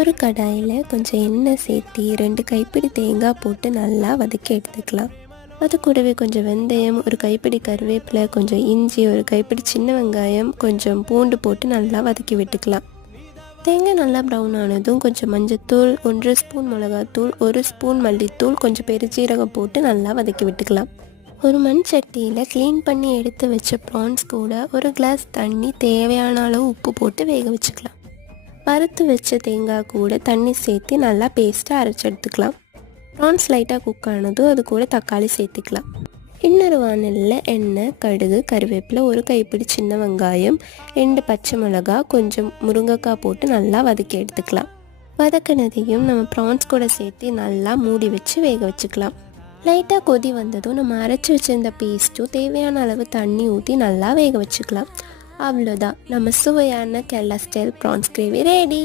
ஒரு கடாயில் கொஞ்சம் எண்ணெய் சேர்த்து 2 கைப்பிடி தேங்காய் போட்டு நல்லா வதக்கி எடுத்துக்கலாம். அது கூடவே கொஞ்சம் வெந்தயம், ஒரு கைப்பிடி கருவேப்பிலை, கொஞ்சம் இஞ்சி, ஒரு கைப்பிடி சின்ன வெங்காயம், கொஞ்சம் பூண்டு போட்டு நல்லா வதக்கி விட்டுக்கலாம். தேங்காய் நல்லா ப்ரௌன் ஆனதும் கொஞ்சம் மஞ்சத்தூள், 1 ஸ்பூன் மிளகாத்தூள், 1 ஸ்பூன் மல்லித்தூள், கொஞ்சம் பெருஞ்சீரகம் போட்டு நல்லா வதக்கி விட்டுக்கலாம். ஒரு மண் சட்டியில் க்ளீன் பண்ணி எடுத்து வச்ச ப்ரான்ஸ் கூட 1 கிளாஸ் தண்ணி, தேவையான அளவு உப்பு போட்டு வேக வச்சுக்கலாம். வறுத்து வச்ச தேங்காய் கூட தண்ணி சேர்த்து நல்லா பேஸ்ட்டாக அரைச்சி எடுத்துக்கலாம். ப்ரான்ஸ் லைட்டாக குக் ஆனதும் அது கூட தக்காளி சேர்த்துக்கலாம். இன்னொரு வானலில் எண்ணெய், கடுகு, கருவேப்பிலை, 1 கைப்பிடி சின்ன வெங்காயம், 2 பச்சை மிளகா, கொஞ்சம் முருங்கைக்காய் போட்டு நல்லா வதக்கி எடுத்துக்கலாம். வதக்கினதையும் நம்ம ப்ரான்ஸ் கூட சேர்த்து நல்லா மூடி வச்சு வேக வச்சுக்கலாம். லைட்டாக கொதி வந்ததும் நம்ம அரைச்சி வச்சிருந்த பேஸ்ட்டும் தேவையான அளவு தண்ணி ஊற்றி நல்லா வேக வச்சுக்கலாம். அவ்வளோதான், நம்ம சுவையான Kerala style prawns gravy ready.